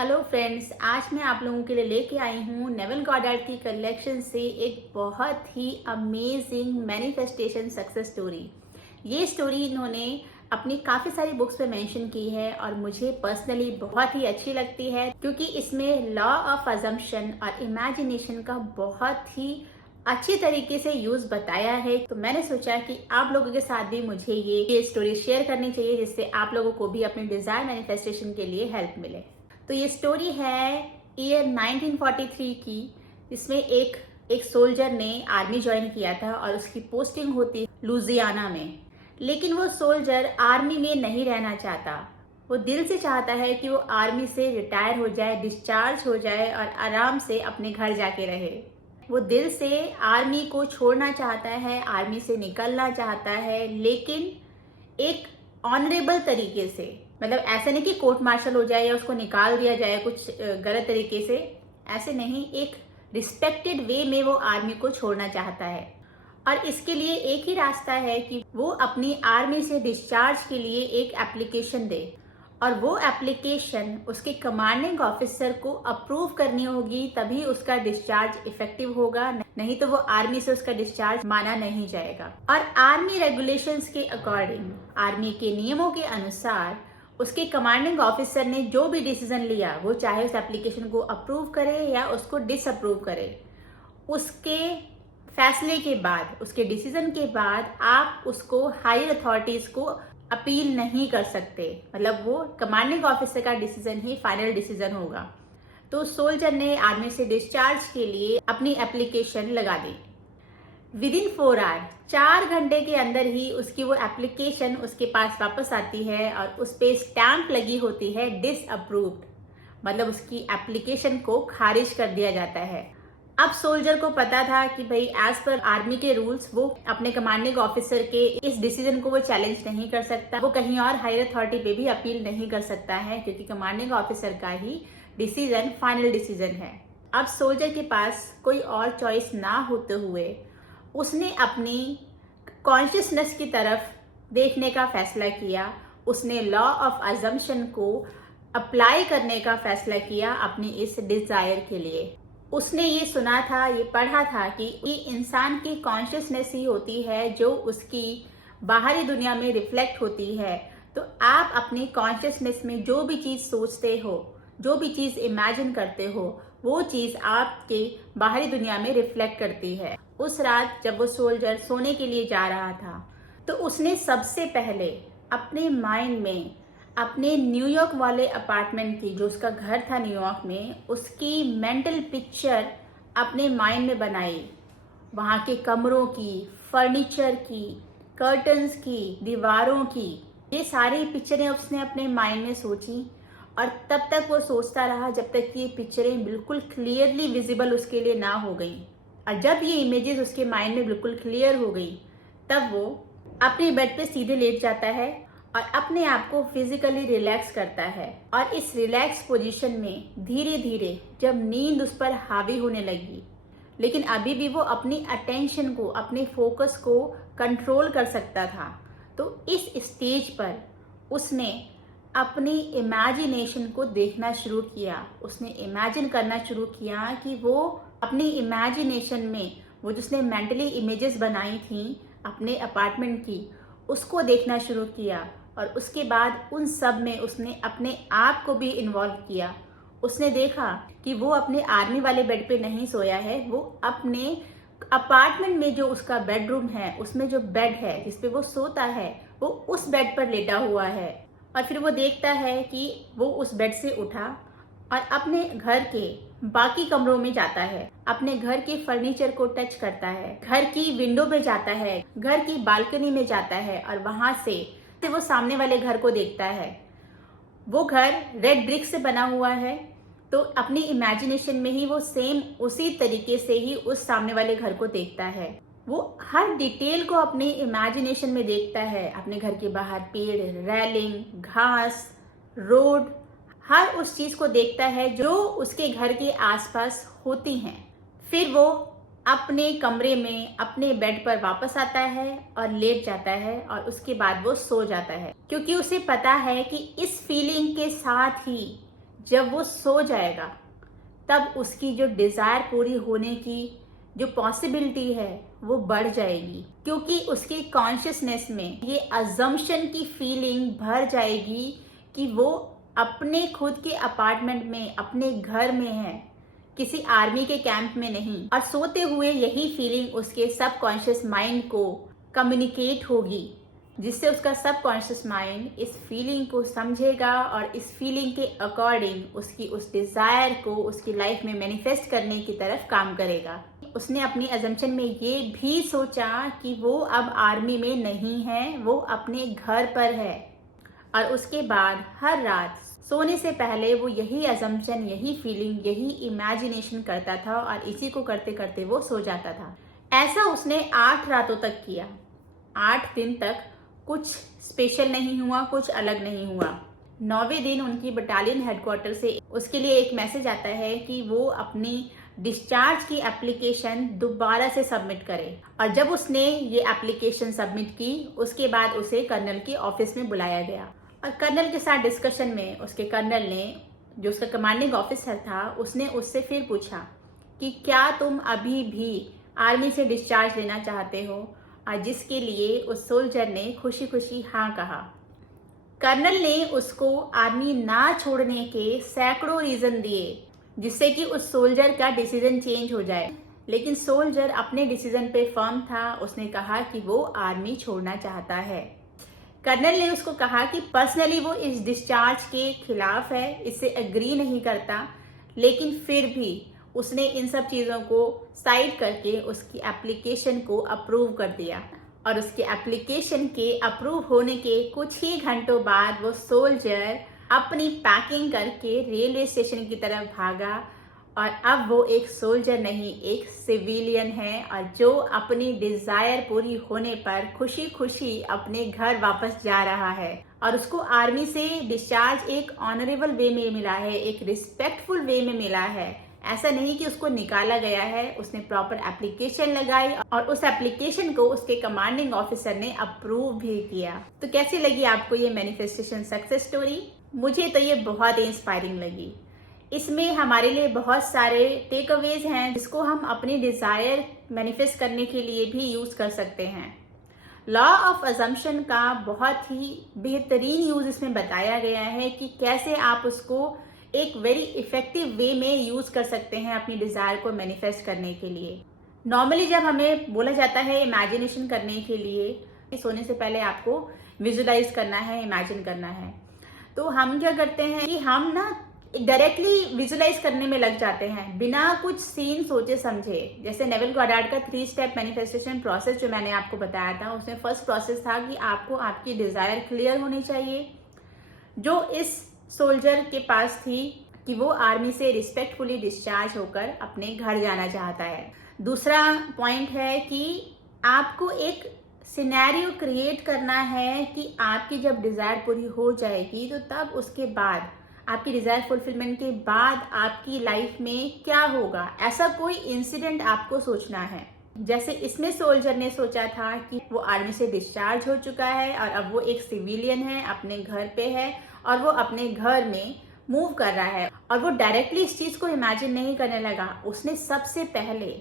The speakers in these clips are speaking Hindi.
हेलो फ्रेंड्स, आज मैं आप लोगों के लिए लेके आई हूँ नेवल गॉडार्ड की कलेक्शन से एक बहुत ही अमेजिंग मैनिफेस्टेशन सक्सेस स्टोरी। ये स्टोरी इन्होंने अपनी काफ़ी सारी बुक्स में मेंशन की है और मुझे पर्सनली बहुत ही अच्छी लगती है क्योंकि इसमें लॉ ऑफ अजम्पशन और इमेजिनेशन का बहुत ही अच्छी तरीके से यूज बताया है। तो मैंने सोचा कि आप लोगों के साथ भी मुझे ये स्टोरी शेयर करनी चाहिए जिससे आप लोगों को भी अपने डिजायर मैनिफेस्टेशन के लिए हेल्प मिले। तो ये स्टोरी है ईयर 1943 की। इसमें एक सोल्जर ने आर्मी ज्वाइन किया था और उसकी पोस्टिंग होती लुजियाना में। लेकिन वो सोल्जर आर्मी में नहीं रहना चाहता। वो दिल से चाहता है कि वो आर्मी से रिटायर हो जाए, डिस्चार्ज हो जाए और आराम से अपने घर जाके रहे। वो दिल से आर्मी को छोड़ना चाहता है, आर्मी से निकलना चाहता है, लेकिन एक ऑनरेबल तरीके से। मतलब ऐसे नहीं कि कोर्ट मार्शल हो जाए या उसको निकाल दिया जाए कुछ गलत तरीके से, ऐसे नहीं, एक रिस्पेक्टेड वे में वो आर्मी को छोड़ना चाहता है। और इसके लिए एक ही रास्ता है कि वो अपनी आर्मी से डिस्चार्ज के लिए एक एप्लीकेशन दे और वो एप्लीकेशन उसके कमांडिंग ऑफिसर को अप्रूव करनी होगी, तभी उसका डिस्चार्ज इफेक्टिव होगा, नहीं तो वो आर्मी से उसका डिस्चार्ज माना नहीं जाएगा। और आर्मी रेगुलेशंस के अकॉर्डिंग, आर्मी के नियमों के अनुसार उसके कमांडिंग ऑफिसर ने जो भी डिसीजन लिया, वो चाहे उस एप्लीकेशन को अप्रूव करे या उसको डिसअप्रूव करे, उसके फैसले के बाद, उसके डिसीजन के बाद आप उसको हायर अथॉरिटीज को अपील नहीं कर सकते। मतलब वो कमांडिंग ऑफिसर का डिसीजन ही फाइनल डिसीजन होगा। तो सोल्जर ने आर्मी से डिस्चार्ज के लिए अपनी एप्लीकेशन लगा दी। विदिन 4 आवर, 4 घंटे के अंदर ही उसकी वो एप्लीकेशन उसके पास वापस आती है और उस पे स्टैंप लगी होती है डिसअप्रूव्ड। मतलब उसकी एप्लीकेशन को खारिज कर दिया जाता है। अब सोल्जर को पता था कि भाई एज पर आर्मी के रूल्स वो अपने कमांडिंग ऑफिसर के इस डिसीजन को वो चैलेंज नहीं कर सकता, वो कहीं और हायर अथॉरिटी पे भी अपील नहीं कर सकता है क्योंकि कमांडिंग ऑफिसर का ही डिसीजन फाइनल डिसीजन है। अब सोल्जर के पास कोई और चॉइस ना होते हुए उसने अपनी कॉन्शियसनेस की तरफ देखने का फैसला किया। उसने लॉ ऑफ अजम्पशन को अप्लाई करने का फैसला किया अपनी इस डिजायर के लिए। उसने ये सुना था, ये पढ़ा था कि ये इंसान की कॉन्शियसनेस ही होती है जो उसकी बाहरी दुनिया में रिफ्लेक्ट होती है। तो आप अपनी कॉन्शियसनेस में जो भी चीज सोचते हो, जो भी चीज इमेजिन करते हो, वो चीज आपके बाहरी दुनिया में रिफ्लेक्ट करती है। उस रात जब वो सोल्जर सोने के लिए जा रहा था तो उसने सबसे पहले अपने माइंड में अपने न्यूयॉर्क वाले अपार्टमेंट की, जो उसका घर था न्यूयॉर्क में, उसकी मेंटल पिक्चर अपने माइंड में बनाई। वहाँ के कमरों की, फर्नीचर की, कर्टन्स की, दीवारों की, ये सारी पिक्चरें उसने अपने माइंड में सोची। और तब तक वो सोचता रहा जब तक कि ये पिक्चरें बिल्कुल क्लियरली विजिबल उसके लिए ना हो गई। और जब ये इमेजेस उसके माइंड में बिल्कुल क्लियर हो गई, तब वो अपने बेड पे सीधे लेट जाता है और अपने आप को फिजिकली रिलैक्स करता है। और इस रिलैक्स पोजीशन में धीरे धीरे जब नींद उस पर हावी होने लगी, लेकिन अभी भी वो अपनी अटेंशन को, अपने फोकस को कंट्रोल कर सकता था, तो इस स्टेज पर उसने अपनी इमेजिनेशन को देखना शुरू किया। उसने इमेजिन करना शुरू किया कि वो अपनी इमेजिनेशन में वो जिसने मेंटली इमेजेस बनाई थी अपने अपार्टमेंट की, उसको देखना शुरू किया। और उसके बाद उन सब में उसने अपने आप को भी इन्वॉल्व किया। उसने देखा कि वो अपने आर्मी वाले बेड पे नहीं सोया है, वो अपने अपार्टमेंट में जो उसका बेडरूम है, उसमें जो बेड है जिसपे वो सोता है, वो उस बेड पर लेटा हुआ है। और फिर वो देखता है कि वो उस बेड से उठा और अपने घर के बाकी कमरों में जाता है, अपने घर के फर्नीचर को टच करता है, घर की विंडो में जाता है, घर की बालकनी में जाता है और वहां से वो सामने वाले घर को देखता है। वो घर रेड ब्रिक से बना हुआ है, तो अपनी इमेजिनेशन में ही वो सेम उसी तरीके से ही उस सामने वाले घर को देखता है। वो हर डिटेल को अपनी इमेजिनेशन में देखता है। अपने घर के बाहर पेड़, रेलिंग, घास, रोड, हर उस चीज को देखता है जो उसके घर के आसपास होती हैं। फिर वो अपने कमरे में, अपने बेड पर वापस आता है और लेट जाता है और उसके बाद वो सो जाता है, क्योंकि उसे पता है कि इस फीलिंग के साथ ही जब वो सो जाएगा तब उसकी जो डिज़ायर पूरी होने की जो पॉसिबिलिटी है वो बढ़ जाएगी, क्योंकि उसके कॉन्शियसनेस में ये अजम्पशन की फीलिंग भर जाएगी कि वो अपने खुद के अपार्टमेंट में, अपने घर में है, किसी आर्मी के कैंप में नहीं। और सोते हुए यही फीलिंग उसके सबकॉन्शियस माइंड को कम्युनिकेट होगी, जिससे उसका सबकॉन्शियस माइंड इस फीलिंग को समझेगा और इस फीलिंग के अकॉर्डिंग उसकी उस डिजायर को उसकी लाइफ में मैनिफेस्ट करने की तरफ काम करेगा। उसने अपनी अजम्पशन में ये भी सोचा कि वो अब आर्मी में नहीं है, वो अपने घर पर है। और उसके बाद हर रात सोने से पहले वो यही अजम्पशन, यही फीलिंग, यही इमेजिनेशन करता था और इसी को करते करते वो सो जाता था। ऐसा उसने 8 रातों तक किया। 8 दिन तक कुछ स्पेशल नहीं हुआ, कुछ अलग नहीं हुआ। 9वें दिन उनकी बटालियन हेडक्वार्टर से उसके लिए एक मैसेज आता है कि वो अपनी डिस्चार्ज की एप्लीकेशन दोबारा से सबमिट करे। और जब उसने ये एप्लीकेशन सबमिट की, उसके बाद उसे कर्नल के ऑफिस में बुलाया गया और कर्नल के साथ डिस्कशन में उसके कर्नल ने, जो उसका कमांडिंग ऑफिसर था, उसने उससे फिर पूछा कि क्या तुम अभी भी आर्मी से डिस्चार्ज लेना चाहते हो, और जिसके लिए उस सोल्जर ने खुशी खुशी हाँ कहा। कर्नल ने उसको आर्मी ना छोड़ने के सैकड़ों रीजन दिए जिससे कि उस सोल्जर का डिसीजन चेंज हो जाए, लेकिन सोल्जर अपने डिसीजन पे फर्म था। उसने कहा कि वो आर्मी छोड़ना चाहता है। कर्नल ने उसको कहा कि पर्सनली वो इस डिस्चार्ज के खिलाफ है, इससे एग्री नहीं करता, लेकिन फिर भी उसने इन सब चीज़ों को साइड करके उसकी एप्लीकेशन को अप्रूव कर दिया। और उसके एप्लीकेशन के अप्रूव होने के कुछ ही घंटों बाद वो सोल्जर अपनी पैकिंग करके रेलवे स्टेशन की तरफ भागा। और अब वो एक सोल्जर नहीं, एक सिविलियन है, और जो अपनी डिजायर पूरी होने पर खुशी खुशी अपने घर वापस जा रहा है। और उसको आर्मी से डिस्चार्ज एक ऑनरेबल वे में मिला है, एक रिस्पेक्टफुल वे में मिला है। ऐसा नहीं कि उसको निकाला गया है, उसने प्रॉपर एप्लीकेशन लगाई और उस एप्लीकेशन को उसके कमांडिंग ऑफिसर ने अप्रूव भी किया। तो कैसी लगी आपको ये मैनिफेस्टेशन सक्सेस स्टोरी? मुझे तो ये बहुत इंस्पायरिंग लगी। इसमें हमारे लिए बहुत सारे टेक अवेज हैं जिसको हम अपनी डिजायर मैनिफेस्ट करने के लिए भी यूज कर सकते हैं। लॉ ऑफ अजम्पशन का बहुत ही बेहतरीन यूज इसमें बताया गया है कि कैसे आप उसको एक वेरी इफेक्टिव वे में यूज कर सकते हैं अपनी डिजायर को मैनिफेस्ट करने के लिए। नॉर्मली जब हमें बोला जाता है इमेजिनेशन करने के लिए, सोने से पहले आपको विजुलाइज करना है, इमेजिन करना है, तो हम क्या करते हैं कि हम ना डायरेक्टली विजुलाइज करने में लग जाते हैं बिना कुछ सीन सोचे समझे। जैसे नेविल गॉडार्ड का 3 स्टेप मैनिफेस्टेशन प्रोसेस जो मैंने आपको बताया था, उसमें फर्स्ट प्रोसेस था कि आपको आपकी डिजायर क्लियर होनी चाहिए, जो इस सोल्जर के पास थी कि वो आर्मी से रिस्पेक्टफुली डिस्चार्ज होकर अपने घर जाना चाहता है। दूसरा पॉइंट है कि आपको एक सिनेरियो क्रिएट करना है कि आपकी जब डिजायर पूरी हो जाएगी तो तब उसके बाद, आपकी डिजायर फुलफिलमेंट के बाद आपकी लाइफ में क्या होगा, ऐसा कोई इंसिडेंट आपको सोचना है। जैसे इसमें सोल्जर ने सोचा था कि वो आर्मी से डिस्चार्ज हो चुका है और अब वो एक सिविलियन है, अपने घर पे है और वो अपने घर में मूव कर रहा है। और वो डायरेक्टली इस चीज को इमेजिन नहीं करने लगा। उसने सबसे पहले,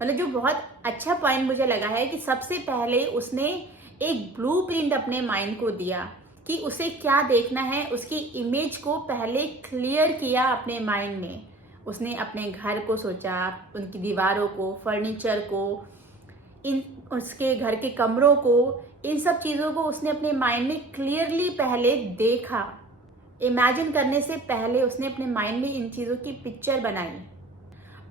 मतलब जो बहुत अच्छा पॉइंट मुझे लगा है कि सबसे पहले उसने एक ब्लूप्रिंट अपने माइंड को दिया कि उसे क्या देखना है। उसकी इमेज को पहले क्लियर किया अपने माइंड में। उसने अपने घर को सोचा, उनकी दीवारों को, फर्नीचर को, इन उसके घर के कमरों को, इन सब चीज़ों को उसने अपने माइंड में क्लियरली पहले देखा। इमेजिन करने से पहले उसने अपने माइंड में इन चीज़ों की पिक्चर बनाई।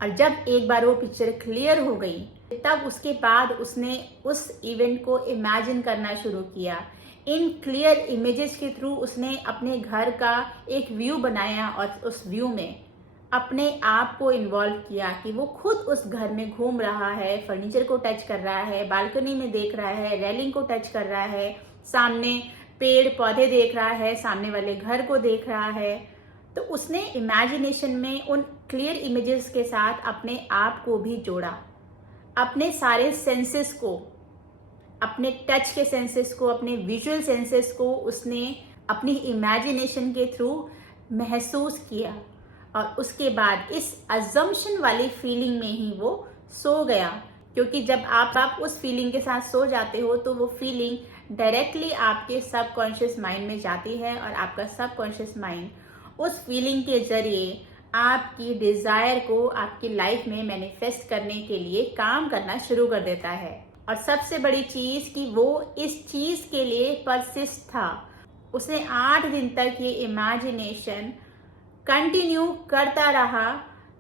और जब एक बार वो पिक्चर क्लियर हो गई, तब उसके बाद उसने उस इवेंट को इमेजिन करना शुरू किया। इन क्लियर इमेजेस के थ्रू उसने अपने घर का एक व्यू बनाया और उस व्यू में अपने आप को इन्वॉल्व किया कि वो खुद उस घर में घूम रहा है, फर्नीचर को टच कर रहा है, बालकनी में देख रहा है, रेलिंग को टच कर रहा है, सामने पेड़ पौधे देख रहा है, सामने वाले घर को देख रहा है। तो उसने इमेजिनेशन में उन क्लियर इमेजेस के साथ अपने आप को भी जोड़ा। अपने सारे सेंसेस को, अपने टच के सेंसेस को, अपने विजुअल सेंसेस को उसने अपनी इमेजिनेशन के थ्रू महसूस किया और उसके बाद इस अजम्पशन वाली फीलिंग में ही वो सो गया। क्योंकि जब आप उस फीलिंग के साथ सो जाते हो तो वो फीलिंग डायरेक्टली आपके सबकॉन्शियस माइंड में जाती है और आपका सबकॉन्शियस माइंड उस फीलिंग के जरिए आपकी डिज़ायर को आपकी लाइफ में मैनिफेस्ट करने के लिए काम करना शुरू कर देता है। और सबसे बड़ी चीज़ कि वो इस चीज़ के लिए परसिस्ट था। उसने 8 दिन तक ये इमेजिनेशन कंटिन्यू करता रहा,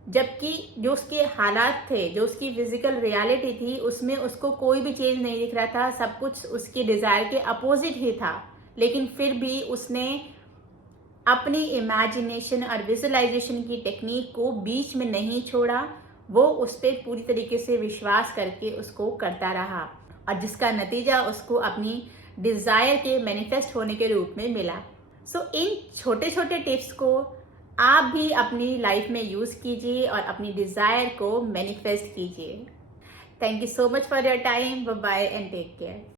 जबकि जो उसके हालात थे, जो उसकी फिजिकल रियलिटी थी, उसमें उसको कोई भी चेंज नहीं दिख रहा था। सब कुछ उसकी डिज़ायर के अपोजिट ही था। लेकिन फिर भी उसने अपनी इमेजिनेशन और विजुअलाइजेशन की टेक्निक को बीच में नहीं छोड़ा। वो उस पर पूरी तरीके से विश्वास करके उसको करता रहा और जिसका नतीजा उसको अपनी डिज़ायर के मैनिफेस्ट होने के रूप में मिला। सो इन छोटे छोटे टिप्स को आप भी अपनी लाइफ में यूज़ कीजिए और अपनी डिज़ायर को मैनिफेस्ट कीजिए। Thank you so much for your time. Bye bye and take care.